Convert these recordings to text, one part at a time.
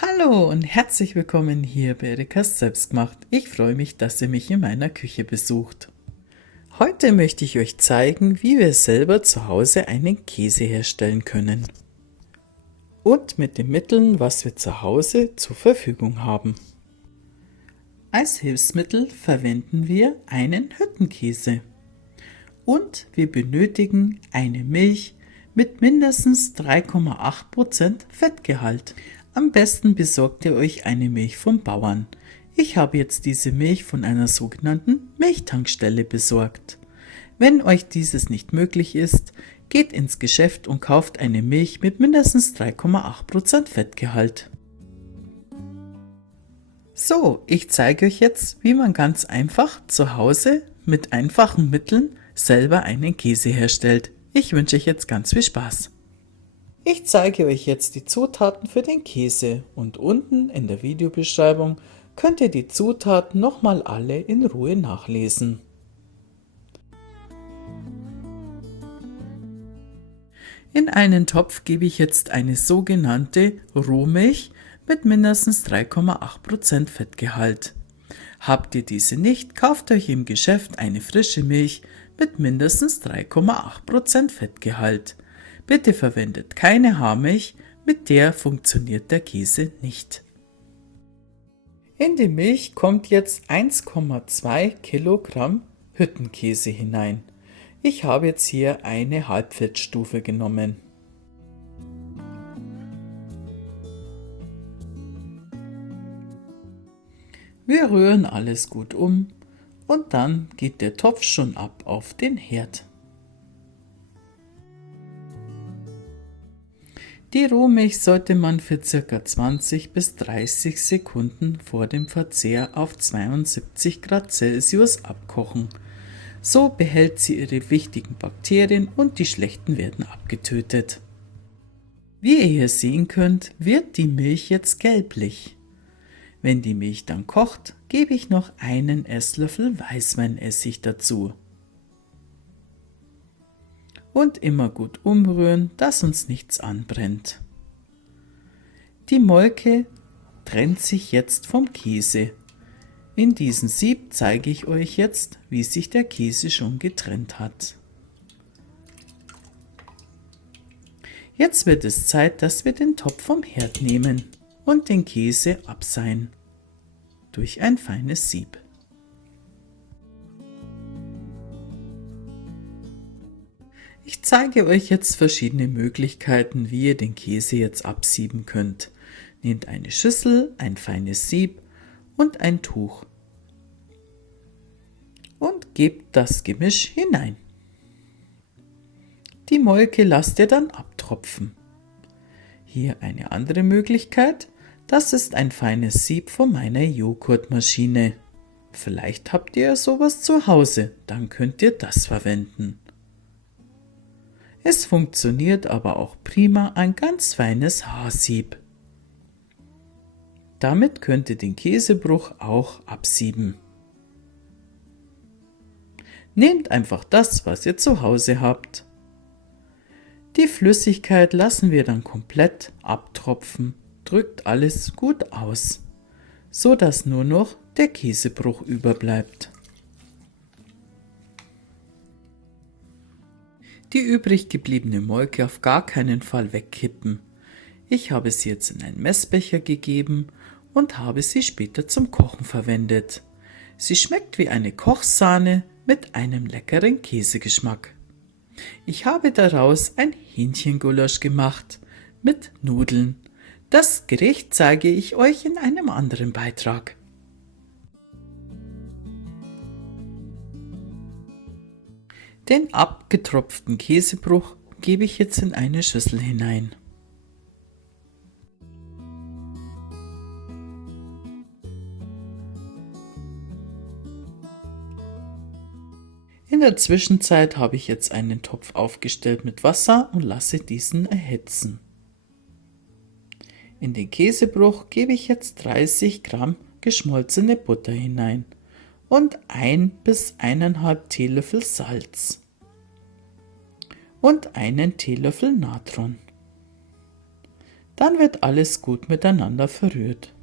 Hallo und herzlich willkommen hier bei Erikas Selbstgemacht. Ich freue mich, dass ihr mich in meiner Küche besucht. Heute möchte ich euch zeigen, wie wir selber zu Hause einen Käse herstellen können. Und mit den Mitteln, was wir zu Hause zur Verfügung haben. Als Hilfsmittel verwenden wir einen Hüttenkäse. Und wir benötigen eine Milch mit mindestens 3,8% Fettgehalt. Am besten besorgt ihr euch eine Milch vom Bauern. Ich habe jetzt diese Milch von einer sogenannten Milchtankstelle besorgt. Wenn euch dieses nicht möglich ist, geht ins Geschäft und kauft eine Milch mit mindestens 3,8% Fettgehalt. So, ich zeige euch jetzt, wie man ganz einfach zu Hause mit einfachen Mitteln selber einen Käse herstellt. Ich wünsche euch jetzt ganz viel Spaß. Ich zeige euch jetzt die Zutaten für den Käse und unten in der Videobeschreibung könnt ihr die Zutaten nochmal alle in Ruhe nachlesen. In einen Topf gebe ich jetzt eine sogenannte Rohmilch mit mindestens 3,8% Fettgehalt. Habt ihr diese nicht, kauft euch im Geschäft eine frische Milch mit mindestens 3,8% Fettgehalt. Bitte verwendet keine Haarmilch, mit der funktioniert der Käse nicht. In die Milch kommt jetzt 1,2 Kilogramm Hüttenkäse hinein. Ich habe jetzt hier eine Halbfettstufe genommen. Wir rühren alles gut um und dann geht der Topf schon ab auf den Herd. Die Rohmilch sollte man für ca. 20 bis 30 Sekunden vor dem Verzehr auf 72 Grad Celsius abkochen. So behält sie ihre wichtigen Bakterien und die schlechten werden abgetötet. Wie ihr hier sehen könnt, wird die Milch jetzt gelblich. Wenn die Milch dann kocht, gebe ich noch einen Esslöffel Weißweinessig dazu. Und immer gut umrühren, dass uns nichts anbrennt. Die Molke trennt sich jetzt vom Käse. In diesem Sieb zeige ich euch jetzt, wie sich der Käse schon getrennt hat. Jetzt wird es Zeit, dass wir den Topf vom Herd nehmen und den Käse abseihen durch ein feines Sieb. Ich zeige euch jetzt verschiedene Möglichkeiten, wie ihr den Käse jetzt absieben könnt. Nehmt eine Schüssel, ein feines Sieb und ein Tuch und gebt das Gemisch hinein. Die Molke lasst ihr dann abtropfen. Hier eine andere Möglichkeit, das ist ein feines Sieb von meiner Joghurtmaschine. Vielleicht habt ihr sowas zu Hause, dann könnt ihr das verwenden. Es funktioniert aber auch prima ein ganz feines Haarsieb. Damit könnt ihr den Käsebruch auch absieben. Nehmt einfach das, was ihr zu Hause habt. Die Flüssigkeit lassen wir dann komplett abtropfen, drückt alles gut aus, so dass nur noch der Käsebruch überbleibt. Die übrig gebliebene Molke auf gar keinen Fall wegkippen. Ich habe sie jetzt in einen Messbecher gegeben und habe sie später zum Kochen verwendet. Sie schmeckt wie eine Kochsahne mit einem leckeren Käsegeschmack. Ich habe daraus ein Hähnchengulasch gemacht mit Nudeln. Das Gericht zeige ich euch in einem anderen Beitrag. Den abgetropften Käsebruch gebe ich jetzt in eine Schüssel hinein. In der Zwischenzeit habe ich jetzt einen Topf aufgestellt mit Wasser und lasse diesen erhitzen. In den Käsebruch gebe ich jetzt 30 Gramm geschmolzene Butter hinein und 1 bis 1,5 Teelöffel Salz und einen Teelöffel Natron. Dann wird alles gut miteinander verrührt.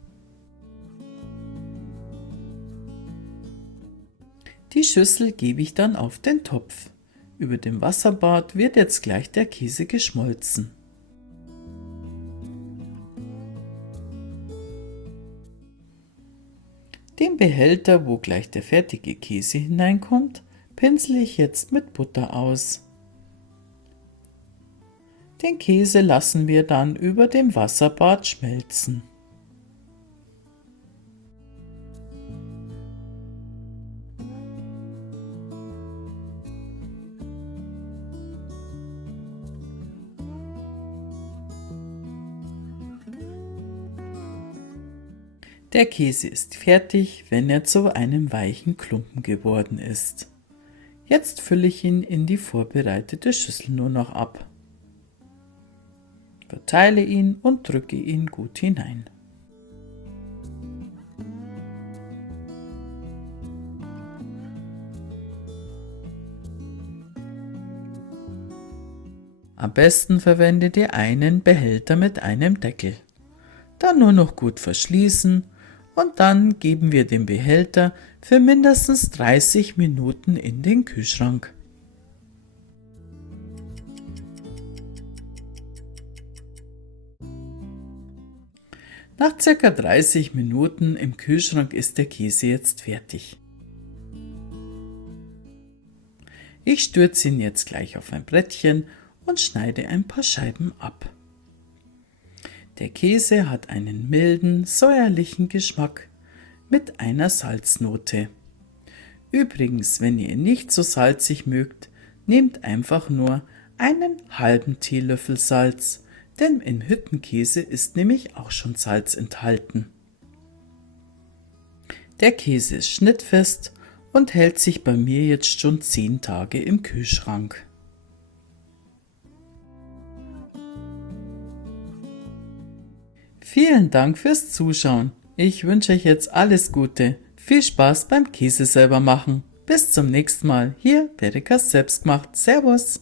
Die Schüssel gebe ich dann auf den Topf. Über dem Wasserbad wird jetzt gleich der Käse geschmolzen. Den Behälter, wo gleich der fertige Käse hineinkommt, pinsele ich jetzt mit Butter aus. Den Käse lassen wir dann über dem Wasserbad schmelzen. Der Käse ist fertig, wenn er zu einem weichen Klumpen geworden ist. Jetzt fülle ich ihn in die vorbereitete Schüssel nur noch ab. Verteile ihn und drücke ihn gut hinein. Am besten verwendet ihr einen Behälter mit einem Deckel. Dann nur noch gut verschließen und dann geben wir den Behälter für mindestens 30 Minuten in den Kühlschrank. Nach ca. 30 Minuten im Kühlschrank ist der Käse jetzt fertig. Ich stürze ihn jetzt gleich auf ein Brettchen und schneide ein paar Scheiben ab. Der Käse hat einen milden, säuerlichen Geschmack mit einer Salznote. Übrigens, wenn ihr ihn nicht so salzig mögt, nehmt einfach nur einen halben Teelöffel Salz, denn im Hüttenkäse ist nämlich auch schon Salz enthalten. Der Käse ist schnittfest und hält sich bei mir jetzt schon 10 Tage im Kühlschrank. Vielen Dank fürs Zuschauen. Ich wünsche euch jetzt alles Gute. Viel Spaß beim Käse selber machen. Bis zum nächsten Mal. Hier Berekas Selbstgemacht. Servus.